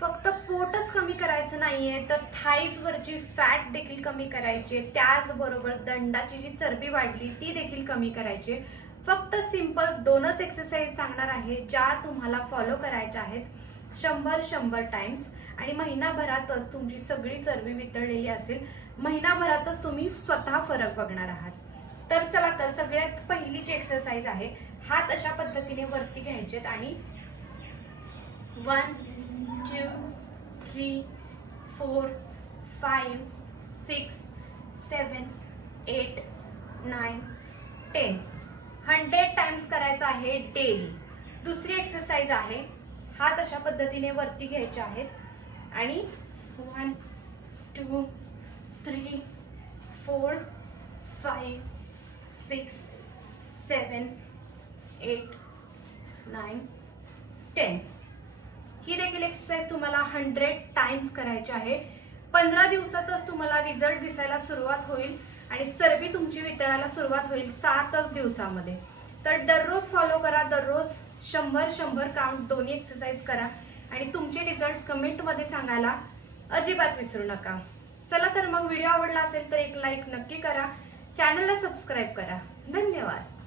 फक्त पोटच कमी करायचं नाहीये तर थाईज वरची फॅट देखील कमी करायची, त्याचबरोबर दंडाची जी चरबी वाढली ती देखील कमी करायची। फक्त सिंपल 2च एक्सरसाइज सांगणार आहे ज्या तुम्हाला फॉलो करायच्या आहेत 100 टाइम्स आणि महिनाभरातच तुमची सगळी चरबी वितळलेली असेल। महिनाभरातच तुम्ही स्वतः फरक बघणार आहात। तर चला, तर सगळ्यात पहिली जी एक्सरसाइज आहे, हात अशा पद्धतीने वरती घ्यायचेत आणि 1 2 3 4 5 6 7 8 9 10 100 टाइम्स करायचं आहे डेली। दुसरी एक्सरसाइज आहे, हात अशा पद्धतीने वरती घ्यायचे आहेत आणि 1 2 3 4 5 6 7 8 9 10 ही देखील एक्सरसाइज तुम्हाला 100 टाइम्स करायची आहे। 15 दिवसातच तुम्हाला रिझल्ट दिसायला सुरुवात होईल आणि चरबी तुमची वितळायला सुरुवात होईल 7च दिवसामध्ये। तर दररोज फॉलो करा, दररोज 100 काउंट दोन्ही एक्सरसाइज करा आणि तुमचे रिझल्ट कमेंट मध्ये सांगायला अजिबात विसरू नका। चला तर मग, व्हिडिओ आवडला असेल तर एक लाईक नक्की करा, चॅनलला सबस्क्राईब करा। धन्यवाद।